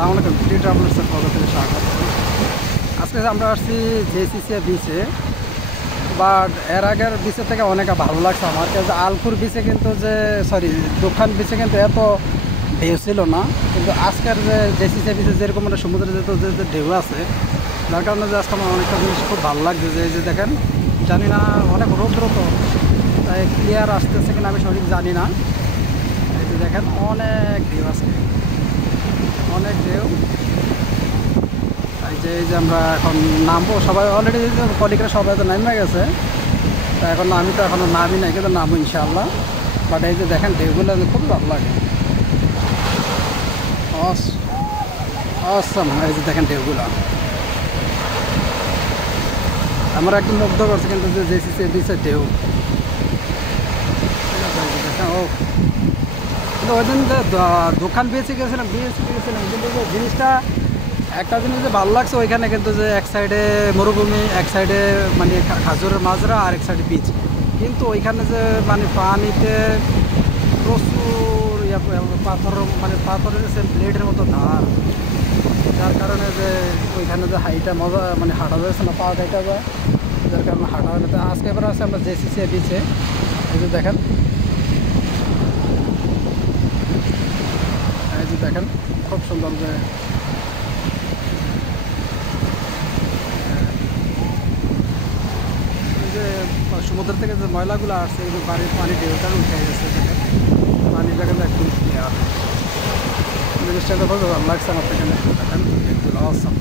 আসসালামু আলাইকুম, টি ট্রাভেলার্সের পক্ষ থেকে স্বাগত। আজকে আমরা আসছি জেসিসি বিচে, বাট এর আগের বিচের থেকে অনেক ভালো লাগছে আমার কাছে। আলপুর বিচে কিন্তু দোকান বিচে কিন্তু এত ঢেউ ছিল না, কিন্তু আজকের যে জেসিসি বিচে যেরকম একটা সমুদ্রে যে ঢেউ আছে, যার কারণে যে আজকে আমার অনেকটা জিনিস খুব ভালো লাগছে। এই যে দেখেন, জানি না অনেক রৌদ্র তো, তাই ক্লিয়ার আসতেছে কিনা আমি সঠিক জানি না। এই যে দেখেন অনেক ঢেউ আছে, অনেক ঢেউ। এই যে আমরা এখন নামবো, সবাই অলরেডি কলিগরা সবাই তো নামে গেছে, তা এখন আমি তো এখনও নামি নাই, কিন্তু নামবো ইনশাআল্লাহ। বাট এই যে দেখেন ঢেউগুলো খুব ভালো লাগে, অসম। এই যে দেখেন ঢেউগুলো আমার একদম মুগ্ধ করছে, কিন্তু যে জেসিসি বিচের ঢেউ, ঠিক আছে। এই যে দেখেন, ও কিন্তু ওই দিন যে দোকান গেছিলাম কিন্তু যে জিনিসটা, একটা জিনিস যে ভালো লাগছে ওইখানে, কিন্তু যে এক সাইডে মরুভূমি, এক সাইডে মানে খাজুরের মাজরা, আর এক সাইডে বিচ, কিন্তু ওইখানে যে মানে পানিতে প্রচুর পাথর, মানে পাথরের সে ব্লেডের মতো ধার, যার কারণে যে ওইখানে যে হাইটা মজা মানে হাঁটা যাচ্ছে না, পা হাইটা যায়, যার কারণে হাঁটা হয় না। আজকে এবার আছে আমরা জেসিসি বিচে। এই যে দেখেন, এই যে দেখেন খুব সুন্দর যে সমুদ্র থেকে যে ময়লাগুলো আসছে, এই যে বাড়ির পানি ঢেউটা উঠে গেছে, দেখেন পানিটা কিন্তু একদম ক্লিয়ার। জিনিসটা তো খুব ভালো লাগছে আমার, এখানে দেখেন এগুলো অসম।